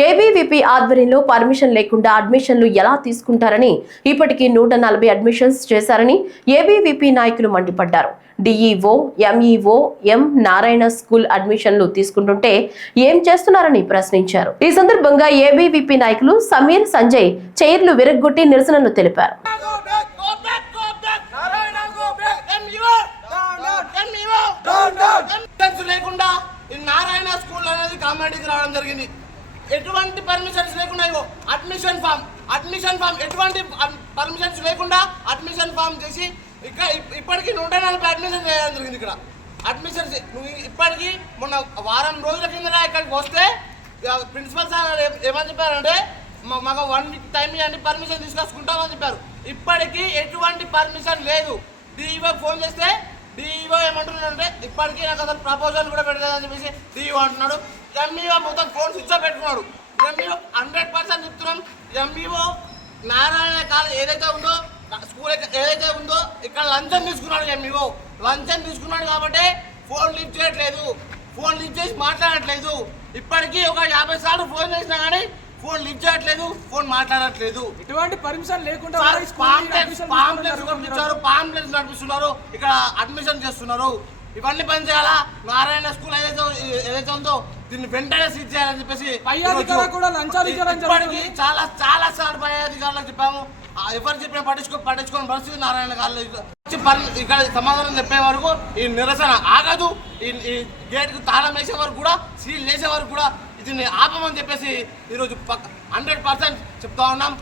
ABVP ఆధ్వర్యంలో permission లేకుండా అడ్మిషన్లు ఎలా తీసుకుంటారని ఇప్పటికీ నూట నలభై అడ్మిషన్స్ చేశారని ఏబీవీపీ నాయకులు మండిపడ్డారు DEO MEO M Narayana school అడ్మిషన్లు తీసుకుంటుంటే ఏం చేస్తున్నారని ప్రశ్నించారు ఈ సందర్భంగా ఏబీవీపీ నాయకులు సమీర్ సంజయ్ చైర్లు విరగ్గొట్టి నిరసనలు తెలిపారు నారాయణ స్కూల్ అనేది కామెడీకి రావడం జరిగింది ఎటువంటి పర్మిషన్స్ లేకుండా ఇగో అడ్మిషన్ ఫామ్ అడ్మిషన్ ఫామ్ ఎటువంటి um, పర్మిషన్స్ లేకుండా అడ్మిషన్ ఫామ్ చేసి ఇక్కడ ఇప్- ఇప్పటికీ నూట నలభై అడ్మిషన్ చేయడం జరిగింది ఇక్కడ. అడ్మిషన్స్ నువ్వు ఇప్పటికీ మొన్న వారం రోజుల కింద ఇక్కడికి వస్తే ప్రిన్సిపల్ సార్ ఏమని చెప్పారంటే మాకు వన్ వీక్ టైం ఇవ్వండి పర్మిషన్ తీసుకొచ్చుకుంటామని చెప్పారు. ఇప్పటికీ ఎటువంటి పర్మిషన్ లేదు. డిఈఓ ఫోన్ చేస్తే డిఈఓ ఏమంటున్నాడంటే ఇప్పటికీ నాకు అసలు ప్రపోజల్ కూడా పెట్టలేదని చెప్పేసి డిఈఓ అంటున్నాడు. ఎంఈఓ మొత్తం ఫోన్ స్విచ్ ఆఫ్ పెట్టుకున్నాడు. ఎంఈఓ హండ్రెడ్ పర్సెంట్ చెప్తున్నాం. ఎంఈఓ నారాయణ కాలేజ్ ఏదైతే ఉందో స్కూల్ ఏదైతే ఉందో ఇక్కడ లంచం తీసుకున్నాడు ఎంఈఓ లంచం తీసుకున్నాడు కాబట్టి ఫోన్ లిఫ్ట్ చేయట్లేదు. ఫోన్ లిఫ్ట్ చేసి మాట్లాడట్లేదు. ఇప్పటికీ ఒక యాభై సార్లు ఫోన్ చేసినా కానీ ఫోన్ లిఫ్ట్ చేయట్లేదు ఫోన్ మాట్లాడట్లేదు. ఎటువంటి పర్మిషన్ లేకుండా పాంప్లెట్స్ పాంప్లెట్స్ నడిపిస్తున్నారు ఇక్కడ అడ్మిషన్ చేస్తున్నారు. ఇవన్నీ పని చేయాలా? నారాయణ స్కూల్ ఏదైతే ఏదైతే ఉందో దీన్ని వెంటనే సీజ్ చేయాలని చెప్పేసి పై ఈరోజు అధికారులకు కూడా లంచాలు జరుగుతుంది. చాలా చాలా సార్లు పై అధికారులకు చెప్పాము. ఆ, ఎవరు చెప్పినా పట్టించుకో పట్టించుకోని పరిస్థితి నారాయణ గారు ఇక్కడ సమాధానం చెప్పే వరకు ఈ నిరసన ఆగదు. ఈ ఈ గేట్కి తాళం వేసే వరకు కూడా సీల్ వేసే వరకు కూడా దీన్ని ఆపమని చెప్పేసి ఈరోజు హండ్రెడ్ పర్సెంట్ చెప్తా ఉన్నాం.